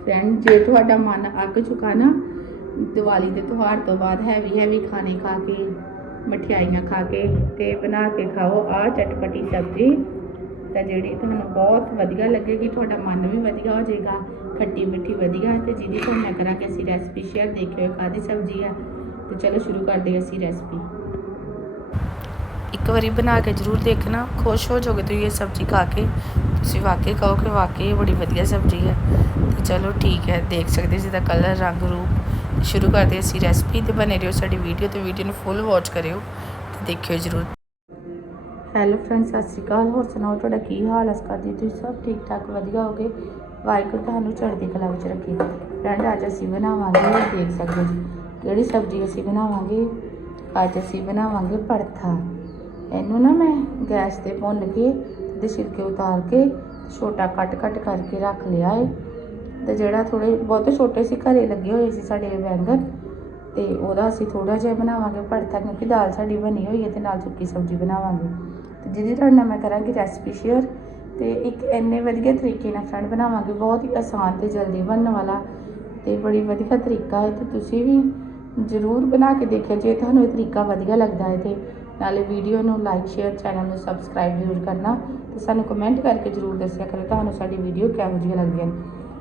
Friend ਜੇ ਤੁਹਾਡਾ ਮਨ ਅੱਕ ਚੁੱਕਾ ਨਾ, ਦੀਵਾਲੀ ਦੇ ਤਿਉਹਾਰ ਤੋਂ ਬਾਅਦ ਹੈਵੀ ਹੈਵੀ ਖਾਣੇ ਖਾ ਕੇ, ਮਠਿਆਈਆਂ ਖਾ ਕੇ ਤੇ ਬਣਾ ਕੇ ਖਾਓ ਆ ਚਟਪਟੀ ਸਬਜ਼ੀ। ਤਾਂ ਜਿਹੜੀ ਤੁਹਾਨੂੰ ਬਹੁਤ ਵਧੀਆ ਲੱਗੇਗੀ, ਤੁਹਾਡਾ ਮਨ ਵੀ ਵਧੀਆ ਹੋ ਜਾਏਗਾ, ਖੱਟੀ ਮਿੱਠੀ ਵਧੀਆ, ਤੇ ਜਿਹਦੀ ਤੁਹਾਨੂੰ ਮੈਂ ਕਰਾਂਗੇ ਅਸੀਂ ਰੈਸਪੀ ਸ਼ੇਅਰ ਦੇਖਿਓ ਕਾਦੀ ਸਬਜ਼ੀ ਹੈ ਤੇ ਚਲੋ ਸ਼ੁਰੂ ਕਰਦੇ ਹਾਂ ਅਸੀਂ ਰੈਸਪੀ ਇੱਕ ਵਾਰੀ ਬਣਾ ਕੇ ਜ਼ਰੂਰ ਦੇਖਣਾ, ਖੁਸ਼ ਹੋ ਜਾਓਗੇ ਤੁਸੀਂ ਇਹ ਸਬਜ਼ੀ ਖਾ ਕੇ। ਤੁਸੀਂ ਵਾਕਈ ਕਹੋ ਕਿ ਵਾਕਈ ਬੜੀ ਵਧੀਆ ਸਬਜ਼ੀ ਹੈ। ਤੇ ਚਲੋ ਠੀਕ ਹੈ, ਦੇਖ ਸਕਦੇ ਹੋ ਜਿਹਦਾ ਕਲਰ ਰੰਗ, ਰੂਪ। ਸ਼ੁਰੂ ਕਰਦੇ ਅਸੀਂ ਰੈਸਪੀ ਤੇ ਬਨੇ ਰਹੋ ਸਾਡੀ ਵੀਡੀਓ ਤੇ। ਵੀਡੀਓ ਨੂੰ ਫੁੱਲ ਵਾਚ ਕਰਿਓ ਤੇ ਦੇਖਿਓ ਜ਼ਰੂਰ। ਹੈਲੋ ਫਰੈਂਡਸ ਸਤਿ ਸ਼੍ਰੀ ਅਕਾਲ। ਹੋਰ ਸੁਣਾਓ, ਤੁਹਾਡਾ ਕੀ ਹਾਲ ਹੈ? ਕਰਦੀ ਤੁਸੀਂ ਸਭ ਠੀਕ ਠਾਕ, ਵਧੀਆ ਹੋਗੇ? ਵਾਹਿਗੁਰੂ ਤੁਹਾਨੂੰ ਚੜ੍ਹਦੀ ਕਲਾ ਵਿੱਚ ਰੱਖੇ। ਫਰੈਂਡ ਅੱਜ ਅਸੀਂ ਬਣਾਵਾਂਗੇ, ਦੇਖ ਸਕਦੇ ਜੀ ਕਿਹੜੀ ਸਬਜ਼ੀ ਅਸੀਂ ਬਣਾਵਾਂਗੇ? ਅੱਜ ਅਸੀਂ ਬਣਾਵਾਂਗੇ ਪਰਥਾ ਇਹਨੂੰ ਨਾ ਮੈਂ ਗੈਸ ਤੇ ਭੁੰਨ ਕੇ ਦੇ ਛਿਲਕੇ ਉਤਾਰ ਕੇ ਛੋਟਾ ਕੱਟ ਕੱਟ ਕਰਕੇ ਰੱਖ ਲਿਆ ਏ। ਤੇ ਜਿਹੜਾ ਥੋੜੇ ਬਹੁਤੇ ਛੋਟੇ ਸੀ, ਘਰੇ ਲੱਗੇ ਹੋਏ ਸੀ ਸਾਡੇ ਬੈਂਗਣ। ਤੇ ਉਹਦਾ ਅਸੀਂ ਥੋੜਾ ਜਿਹਾ ਬਣਾਵਾਂਗੇ ਭੜਥਾ ਕਿਉਂਕਿ ਦਾਲ ਸਾਡੀ ਬਣੀ ਹੋਈ ਹੈ ਤੇ ਨਾਲ ਸੁੱਕੀ ਸਬਜ਼ੀ ਬਣਾਵਾਂਗੇ। ਤੇ ਜਿਹਦੀ ਤੁਹਾਡੇ ਨਾਲ ਮੈਂ ਕਰਾਂਗੀ ਰੈਸਪੀ ਸ਼ੇਅਰ ਤੇ ਇੱਕ ਇੰਨੇ ਵਧੀਆ ਤਰੀਕੇ ਨਾਲ ਫਰੈਂਡ ਬਣਾਵਾਂਗੇ, ਬਹੁਤ ਹੀ ਆਸਾਨ ਤੇ ਜਲਦੀ ਬਣਨ ਵਾਲਾ ਤੇ ਬੜੀ ਵਧੀਆ ਤਰੀਕਾ ਹੈ ਤੇ ਤੁਸੀਂ ਵੀ ਜ਼ਰੂਰ ਬਣਾ ਕੇ ਦੇਖਿਓ ਜੇ ਤੁਹਾਨੂੰ ਇਹ ਤਰੀਕਾ ਵਧੀਆ ਲੱਗਦਾ ਹੈ ਤੇ ਨਾਲੇ ਵੀਡੀਓ ਨੂੰ ਲਾਈਕ ਸ਼ੇਅਰ ਚੈਨਲ ਨੂੰ ਸਬਸਕ੍ਰਾਈਬ ਜ਼ਰੂਰ ਕਰਨਾ ਤੇ ਸਾਨੂੰ ਕਮੈਂਟ ਕਰਕੇ ਜ਼ਰੂਰ ਦੱਸਿਆ ਕਰੋ, ਤੁਹਾਨੂੰ ਸਾਡੀ ਵੀਡੀਓ ਕਿਹੋ ਜਿਹੀ ਲੱਗਦੀਆਂ ਨੇ।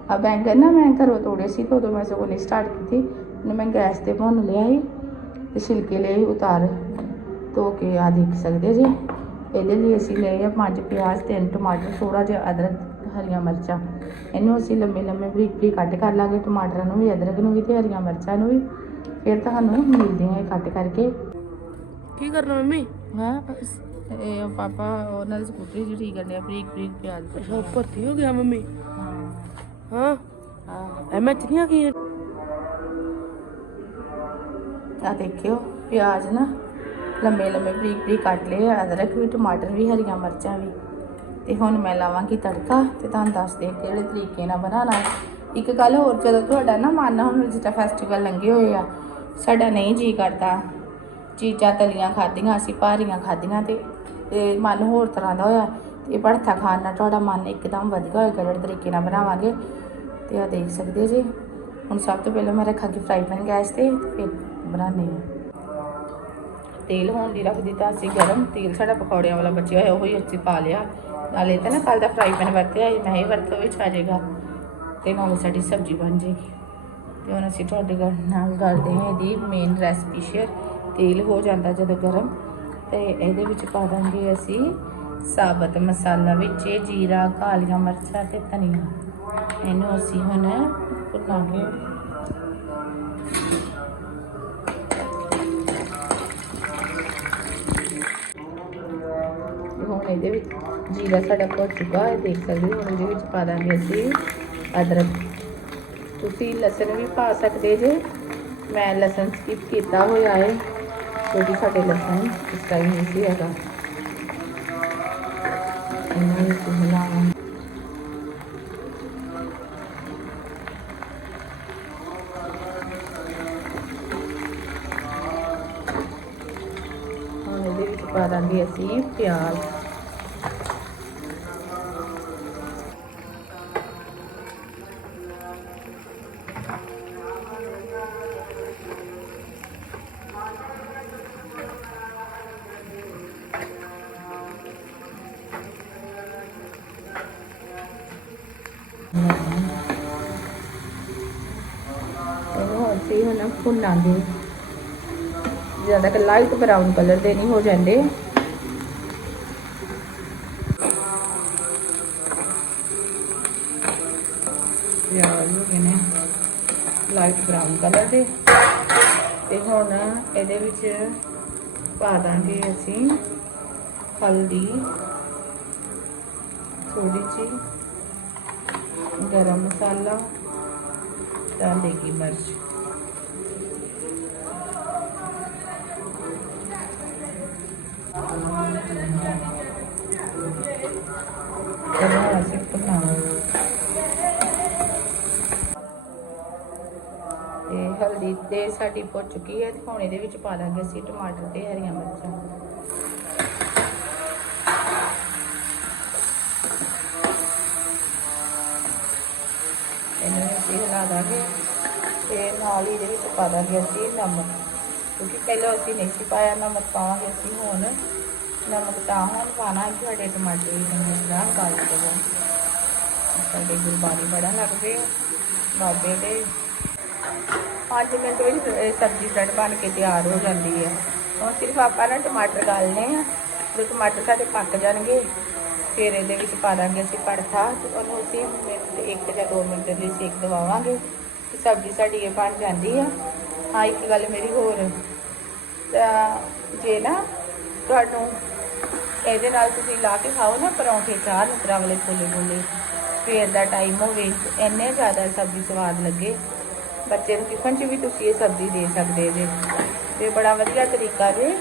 ਆ ਬੈਂਗਣ ਨਾ ਮੈਂ ਘਰੋਂ ਤੋੜੇ ਸੀ ਤੇ ਉਦੋਂ ਮੈਂ ਸਗੋਂ ਨਹੀਂ ਸਟਾਰਟ ਕੀਤੀ। ਉਹਨੂੰ ਮੈਂ ਗੈਸ ਤੇ ਭੁੰਨ ਲਿਆ ਸੀ ਤੇ ਛਿਲਕੇ ਲਏ ਉਤਾਰ। ਧੋ ਕੇ ਆ ਦੇਖ ਸਕਦੇ ਜੀ। ਇਹਦੇ ਲਈ ਅਸੀਂ ਲਏ ਆ ਪੰਜ ਪਿਆਜ਼, ਤਿੰਨ ਟਮਾਟਰ ਥੋੜਾ ਜਿਹਾ ਅਦਰਕ, ਹਰੀਆਂ ਮਿਰਚਾਂ। ਇਹਨੂੰ ਅਸੀਂ ਲੰਮੇ ਲੰਮੇ ਬਰੀਕ ਬਰੀਕ ਕੱਟ ਕਰ ਲਾਂਗੇ, ਟਮਾਟਰਾਂ ਨੂੰ ਵੀ, ਅਦਰਕ ਨੂੰ ਵੀ ਤੇ ਹਰੀਆਂ ਮਿਰਚਾਂ ਨੂੰ ਵੀ। ਫਿਰ ਤੁਹਾਨੂੰ ਮਿਲਦੇ ਆ ਕੱਟ ਕਰਕੇ। ਕੀ ਕਰਨਾ ਮੰਮੀ? ਹਾਂ? ਇਹ ਪਾਪਾ ਉਹਨਾਂ ਦੀ ਸਕੂਟਰੀ ਜੀ ਠੀਕ ਕਰਨੇ ਆ ਬਰੀਕ ਬਰੀਕ ਪਿਆਜ਼ ਅੱਛਾ ਭਰਤੀ ਹੋ ਗਿਆ ਮੰਮੀ। ਹਾਂ। ਹਾਂ। ਐ ਮੈਂ ਚਨੀਆਂ ਕੀ ਆ? ਦੇਖਿਓ ਪਿਆਜ਼ ਨਾ ਲੰਮੇ ਲੰਮੇ ਬਰੀਕ ਬਰੀਕ ਕੱਟ ਲਏ ਆ, ਅਦਰਕ ਵੀ ਟਮਾਟਰ ਵੀ ਹਰੀਆਂ ਮਿਰਚਾਂ ਵੀ। ਤੇ ਹੁਣ ਮੈਂ ਲਾਵਾਂਗੀ ਤੜਕਾ ਤੇ ਤੁਹਾਨੂੰ ਦੱਸਦੇ ਹਾਂ ਕਿਹੜੇ ਤਰੀਕੇ ਨਾਲ ਬਣਾਉਣਾ। ਹੈ। ਇੱਕ ਗੱਲ ਹੋਰ ਜਦੋਂ ਤੁਹਾਡਾ ਨਾ ਮਨ ਹੁਣ ਜਿੱਦਾਂ ਫੈਸਟੀਵਲ ਲੰਘੇ ਹੋਏ ਆ ਸਾਡਾ ਨਹੀਂ ਜੀ ਕਰਦਾ। ਚੀਜ਼ਾਂ ਤਲੀਆਂ ਖਾਧੀਆਂ ਅਸੀਂ ਭਾਰੀਆਂ ਖਾਧੀਆਂ ਤੇ ਤੇ ਮਨ ਹੋਰ ਤਰ੍ਹਾਂ ਦਾ ਹੋਇਆ। ਤੇ ਇਹ ਭੜਥਾ ਖਾਣ ਨਾਲ ਤੁਹਾਡਾ ਮਨ ਇੱਕਦਮ ਵਧੀਆ ਹੋਏਗਾ ਜਿਹੜੇ ਤਰੀਕੇ ਨਾਲ ਬਣਾਵਾਂਗੇ। ਤੇ ਆ ਦੇਖ ਸਕਦੇ ਜੀ। ਹੁਣ ਸਭ ਤੋਂ ਪਹਿਲਾਂ ਮੈਂ ਰੱਖਾਂਗੀ ਫਰਾਈ ਪੈਨ ਗੈਸ ਤੇ ਫਿਰ ਬਣਾਉਂਦੇ ਹਾਂ। ਤੇਲ ਹੋਣ ਦੀ ਰੱਖ ਦਿੱਤਾ ਅਸੀਂ ਗਰਮ ਤੇਲ ਸਾਡਾ ਪਕੌੜਿਆਂ ਵਾਲਾ ਬਚਿਆ ਹੋਇਆ ਉਹ ਹੀ ਅਸੀਂ ਪਾ ਲਿਆ। ਨਾਲੇ ਤਾਂ ਨਾ ਕੱਲ ਦਾ ਫਰਾਈ ਪੈਨ ਵਰਤਿਆ ਸੀ, ਮੈਂ ਇਹ ਵਰਤੋਂ ਵਿੱਚ ਆ ਜਾਏਗਾ। ਤੇ ਨਾਲ ਸਾਡੀ ਸਬਜ਼ੀ ਬਣ ਜਾਏਗੀ। ਤੇ ਹੁਣ ਅਸੀਂ ਤੁਹਾਡੇ ਘਰ ਨਾਲ ਕਰਦੇ ਹਾਂ ਇਹਦੀ ਮੇਨ ਰੈਸਪੀ ਸ਼ੇਅਰ ਤੇਲ ਹੋ ਜਾਂਦਾ ਜਦੋਂ ਗਰਮ, ਤੇ ਇਹਦੇ ਵਿੱਚ ਪਾ ਦਾਂਗੇ ਅਸੀਂ ਸਾਬਤ ਮਸਾਲਾ ਵਿੱਚ ਜੀਰਾ, ਕਾਲੀਆਂ ਮਿਰਚਾਂ ਤੇ ਧਨੀਆ। ਇਹਨੂੰ ਅਸੀਂ ਹੁਣ ਭੁੰਨਾਂਗੇ ਹੁਣ ਇਹਦੇ ਵਿੱਚ ਜੀਰਾ ਸਾਡਾ ਭੁੱਜ ਚੁੱਕਾ ਹੈ, ਦੇਖ ਸਕਦੇ ਹੋ, ਹੁਣ ਇਹਦੇ ਵਿੱਚ ਪਾ ਦਾਂਗੇ ਅਸੀਂ ਅਦਰਕ। ਤੁਸੀਂ ਲਸਣ ਵੀ ਪਾ ਸਕਦੇ ਜੇ, ਮੈਂ ਲਸਣ ਸਕਿਪ ਕੀਤਾ ਹੋਇਆ ਹੈ। ਕਿਉਂਕਿ ਸਾਡੇ ਲਸਣ ਇਸ ਟਾਈਮ ਨਹੀਂ ਸੀ ਹੈਗਾ। ਇਹਨਾਂ ਨੂੰ। ਅਸੀਂ ਹੁਣ ਇਹਦੇ ਵਿੱਚ ਪਾ ਦਾਂਗੇ ਅਸੀਂ ਪਿਆਜ਼। ਭੁੰਨਾਂਗੇ ਜ਼ਿਆਦਾ ਕਿ ਲਾਈਟ ਬਰਾਊਨ ਕਲਰ ਦੇ ਨਹੀਂ ਹੋ ਜਾਂਦੇ। ਪਿਆਜ਼ ਹੋ ਗਏ ਨੇ ਲਾਈਟ ਬਰਾਊਨ ਕਲਰ ਦੇ। ਤੇ ਹੁਣ ਇਹਦੇ ਵਿੱਚ ਪਾ ਦਾਂਗੇ ਅਸੀਂ ਹਲਦੀ। ਥੋੜੀ ਜਿਹੀ ਗਰਮ ਮਸਾਲਾ, ਤਾਂ ਦੇਗੀ ਮਿਰਚ। ਕਰਨਾ ਅਸੀਂ ਪਕਾਉਣਾ ਤੇ ਹਲਦੀ ਤੇ ਸਾਡੀ ਪੁੱਜ ਚੁੱਕੀ ਹੈ, ਤੇ ਹੁਣ ਇਹਦੇ ਵਿੱਚ ਪਾ ਦਾਂਗੇ ਅਸੀਂ ਟਮਾਟਰ ਤੇ ਹਰੀਆਂ ਮਿਰਚਾਂ। ਇਹਨੂੰ ਤੇ ਹਿਲਾ ਦਾਂਗੇ ਤੇ ਨਾਲ ਹੀ ਇਹਦੇ ਵਿੱਚ ਪਾ ਦਾਂਗੇ ਅਸੀਂ ਨਮਕ। ਕਿਉਂਕਿ ਪਹਿਲਾਂ ਅਸੀਂ ਨਹੀਂ ਸੀ ਪਾਇਆ, ਨਮਕ ਪਾਵਾਂਗੇ ਅਸੀਂ ਹੁਣ। ਨਮਕ ਤਾਂ ਹੁਣ ਪਾਣਾ ਹੈ ਕਿ ਟਮਾਟਰ ਵੀ ਚੰਗੀ ਤਰ੍ਹਾਂ ਗਲ ਜਾਣ ਸਾਡੇ ਗੁਰਬਾਣੀ ਬੜਾ ਲੱਗਦੇ ਆ, ਬਾਬੇ ਦੇ। ਪੰਜ ਮਿੰਟ ਵਿੱਚ ਸਬਜ਼ੀ ਫਰੈਂਡ ਬਣ ਕੇ ਤਿਆਰ ਹੋ ਜਾਂਦੀ ਹੈ ਹੁਣ ਸਿਰਫ ਆਪਾਂ ਨਾ ਟਮਾਟਰ ਗਾਲਨੇ ਆ, ਜਦੋਂ ਟਮਾਟਰ ਸਾਡੇ ਪੱਕ ਜਾਣਗੇ, ਫਿਰ ਇਹਦੇ ਵਿੱਚ ਪਾ ਦਾਂਗੇ ਅਸੀਂ ਪੜਥਾ ਤੇ ਉਹਨੂੰ ਅਸੀਂ ਮਿੰਟ, ਇੱਕ ਜਾਂ ਦੋ ਮਿੰਟ ਲਈ ਸੇਕ ਦਵਾਵਾਂਗੇ, ਤੇ ਸਬਜ਼ੀ ਸਾਡੀ ਇਹ ਬਣ ਜਾਂਦੀ ਆ। ਹਾਂ ਇੱਕ ਗੱਲ ਮੇਰੀ ਹੋਰ ਤਾਂ ਜੇ ਨਾ ਤੁਹਾਨੂੰ ਇਹਦੇ ਨਾਲ ਤੁਸੀਂ ਲਾ ਕੇ ਖਾਓ ਨਾ ਪਰੌਂਠੇ, ਚਾਹ ਨੁਕਰਾ ਵਾਲੇ ਫੁੱਲੇ ਫੁੱਲੇ ਸਵੇਰ ਦਾ ਟਾਈਮ ਹੋਵੇ, ਇੰਨੇ ਜ਼ਿਆਦਾ ਸਬਜ਼ੀ ਸਵਾਦ ਲੱਗੇ। ਬੱਚੇ ਨੂੰ ਟਿਫਨ 'ਚ ਵੀ ਤੁਸੀਂ ਇਹ ਸਬਜ਼ੀ ਦੇ ਸਕਦੇ ਜੇ। ਤੇ ਬੜਾ ਵਧੀਆ ਤਰੀਕਾ ਜੇ।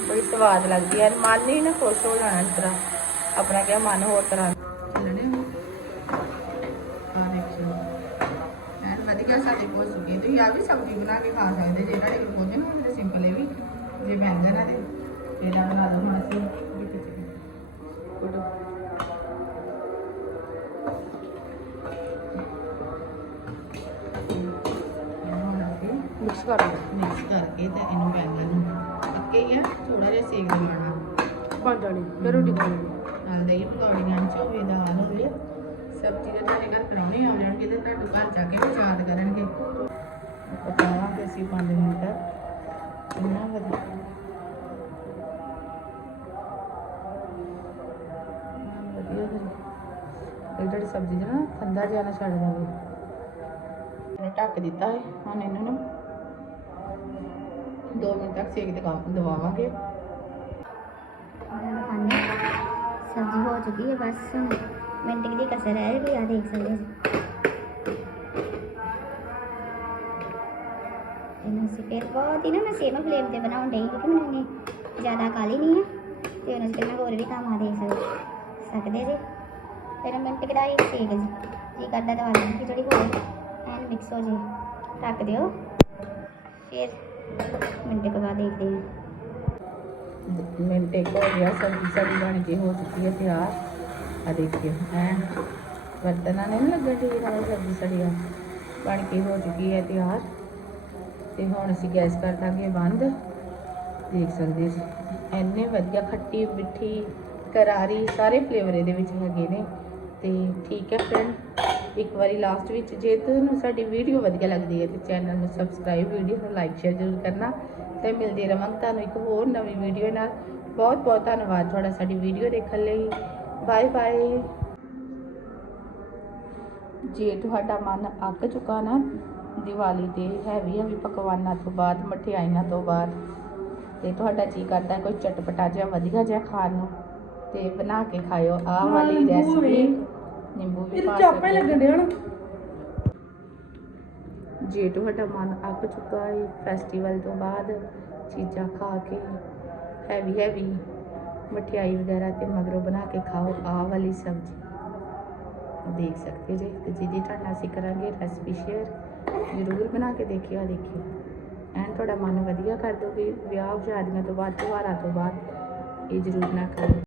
ਬੜੀ ਸਵਾਦ ਲੱਗਦੀ ਹੈ। ਮਨ ਹੀ ਨਾ ਖੁਸ਼ ਹੋ ਜਾਣਾ ਇਸ ਤਰ੍ਹਾਂ। ਆਪਣਾ ਕਿਹਾ ਮਨ ਹੋਰ ਤਰ੍ਹਾਂ ਚੱਲਣੇ ਹੋ ਆ ਦੇਖੋ ਐਨ ਵਧੀਆ ਸਾਡੇ ਕੋਲ ਸੁਕੇ ਤੁਸੀਂ ਆ ਵੀ ਸਬਜ਼ੀ ਬਣਾ ਕੇ ਖਾ ਸਕਦੇ ਜੇ ਤੁਹਾਡੇ ਕੋਲ ਭੋਜਨ ਹੋਵੇ ਤਾਂ ਸਿੰਪਲ ਇਹ ਵੀ ਜੇ ਬੈਂਗਣ ਆ ਤੇ ਇਹਦਾ ਬਣਾ ਲਓ ਹੁਣ ਅਸੀਂ। ਹੁਣ ਮਿਕਸ ਕਰ ਲਓ। ਮਿਕਸ ਕਰਕੇ ਤੇ ਇਹਨੂੰ ਬੈਂਗਣ ਨੂੰ ਪੱਕੇ ਹੀ ਆ ਥੋੜਾ ਜਿਹਾ ਸੇਕ ਦਵਾਣਾ ਬਣ ਜਾਣੀ ਫਿਰ ਰੋਟੀ ਖਾਣੀ ਨਾਲ ਦਹੀਂ ਪਕੌੜੀਆਂ ਚ ਹੋਵੇ ਦਾਲ ਹੋਵੇ ਸਬਜ਼ੀ ਦੇ ਤੁਹਾਡੇ ਘਰ ਪ੍ਰਾਹੁਣੇ ਆ ਜਾਣਗੇ ਤੇ ਤੁਹਾਡੇ ਘਰ ਜਾ ਕੇ ਕਰਨਗੇ ਸਬਜ਼ੀ ਜਨਾ ਠੰਡਾ ਜਿਹਾ ਛੱਡ ਦਵੇ। ਇਹਨੂੰ ਢੱਕ ਦਿੱਤਾ ਹੈ। ਹੁਣ ਇਹਨੂੰ ਨਾ 2 ਮਿੰਟ ਤੱਕ ਸੇਕ ਦਵਾਵਾਂਗੇ। ਸਬਜ਼ੀ ਹੋ ਚੁੱਕੀ ਹੈ ਬਸ। ਮਿੰਟ ਕਿਹਦੀ ਇਹਨੂੰ ਅਸੀਂ ਫਿਰ ਬਹੁਤ ਹੀ ਨਾ ਮੈਂ ਸੇਮ ਫਲੇਮ ਤੇ ਬਣਾਉਣ ਡਈ ਕਿਉਂਕਿ ਮੈਨੂੰ ਇੰਨੀ ਜ਼ਿਆਦਾ ਕਾਲੀ ਨਹੀਂ ਹੈ ਤੇ ਉਹਨਾਂ ਤੇ ਮੈਂ ਹੋਰ ਵੀ ਕੰਮ ਆ ਦੇ ਸਕਦੇ ਜੇ। ਫਿਰ ਮਿੰਟ ਕਿਦਾ ਹੀ ਜੀ ਜੀ ਕਰਦਾ ਤਾਂ ਵਾਲੀ ਕਿ ਜਿਹੜੀ ਹੋਰ ਐਨ ਮਿਕਸ ਹੋ ਜੇ। ਢੱਕ ਦਿਓ। ਫਿਰ ਮਿੰਟ ਕੁ ਬਾਅਦ ਦੇਖਦੇ ਹਾਂ। ਮਿੰਟ ਇੱਕ ਹੋ ਗਿਆ, ਸਬਜ਼ੀ ਸਾਡੀ ਬਣ ਕੇ ਹੋ ਚੁੱਕੀ ਹੈ ਤਿਆਰ। ਆ ਦੇਖਿਓ ਹੈ ਬਰਤਨਾਂ ਨੇ ਲੱਗਣ ਦੀ ਨਾਲ ਸਬਜ਼ੀ ਸਾਡੀ ਬਣ ਕੇ ਹੋ ਚੁੱਕੀ ਹੈ ਤਿਆਰ। ਤੇ ਹੁਣ ਅਸੀਂ ਗੈਸ ਕਰ ਦਾਂਗੇ ਬੰਦ। ਦੇਖ ਸਕਦੇ ਜੀ ਇੰਨੇ ਵਧੀਆ ਖੱਟੀ, ਮਿੱਠੀ, ਕਰਾਰੀ ਸਾਰੇ ਫਲੇਵਰ ਇਹਦੇ ਵਿੱਚ ਹੈਗੇ ਨੇ। ਤੇ ਠੀਕ ਹੈ ਫਰੈਂਡ ਇੱਕ ਵਾਰੀ ਲਾਸਟ ਵਿੱਚ ਜੇ ਤੁਹਾਨੂੰ ਸਾਡੀ ਵੀਡੀਓ ਵਧੀਆ ਲੱਗਦੀ ਹੈ ਤੇ ਚੈਨਲ ਨੂੰ ਸਬਸਕ੍ਰਾਈਬ ਵੀਡੀਓ ਨੂੰ ਲਾਈਕ ਸ਼ੇਅਰ ਜ਼ਰੂਰ ਕਰਨਾ। ਤੇ ਮਿਲਦੇ ਰਵਾਂਗੇ ਤੁਹਾਨੂੰ ਇੱਕ ਹੋਰ ਨਵੀਂ ਵੀਡੀਓ ਨਾਲ। ਬਹੁਤ ਬਹੁਤ ਧੰਨਵਾਦ ਤੁਹਾਡਾ ਸਾਡੀ ਵੀਡੀਓ ਦੇਖਣ ਲਈ। ਬਾਏ ਬਾਏ ਜੇ ਤੁਹਾਡਾ ਮਨ ਅੱਕ ਚੁੱਕਾ ਨਾ ਦੀਵਾਲੀ ਤੇ ਹੈਵੀ ਹੈਵੀ ਪਕਵਾਨਾਂ ਤੋਂ ਬਾਅਦ ਮਠਿਆਈਆਂ ਤੋਂ ਬਾਅਦ। ਤੇ ਤੁਹਾਡਾ ਜੀ ਕਰਦਾ ਕੋਈ ਚਟਪਟਾ ਜਿਹਾ ਵਧੀਆ ਜਿਹਾ ਖਾਣ ਨੂੰ ਤੇ ਬਣਾ ਕੇ ਖਾਇਓ। ਆਹ ਵਾਲੀ ਰੈਸਪੀ ਨਿੰਬੂ ਵੀ ਪਾ ਚਾਪੇ ਲੱਗਣ ਦੇ ਹਨ। ਜੇ ਤੁਹਾਡਾ ਮਨ ਅੱਕ ਚੁੱਕਾ ਹੈ ਫੈਸਟੀਵਲ ਤੋਂ ਬਾਅਦ ਚੀਜ਼ਾਂ ਖਾ ਕੇ ਹੈਵੀ ਹੈਵੀ ਮਠਿਆਈ ਵਗੈਰਾ ਤੇ ਮਗਰੋਂ ਬਣਾ ਕੇ ਖਾਓ ਆਹ ਵਾਲੀ ਸਬਜ਼ੀ। ਦੇਖ ਸਕਦੇ ਜੇ ਤੇ ਜਿਹਦੀ ਤੁਹਾਡੇ ਨਾਲ ਅਸੀਂ ਕਰਾਂਗੇ ਰੈਸਪੀ ਸ਼ੇਅਰ ਜ਼ਰੂਰ ਬਣਾ ਕੇ ਦੇਖਿਓ ਦੇਖਿਓ। ਐਨ ਤੁਹਾਡਾ ਮਨ ਵਧੀਆ ਕਰ ਦੋਗੇ ਵਿਆਹ ਸ਼ਾਦੀਆਂ ਤੋਂ ਬਾਅਦ, ਤਿਉਹਾਰਾਂ ਤੋਂ ਬਾਅਦ, ਇਹ ਜ਼ਰੂਰ ਨਾ ਕਰੋ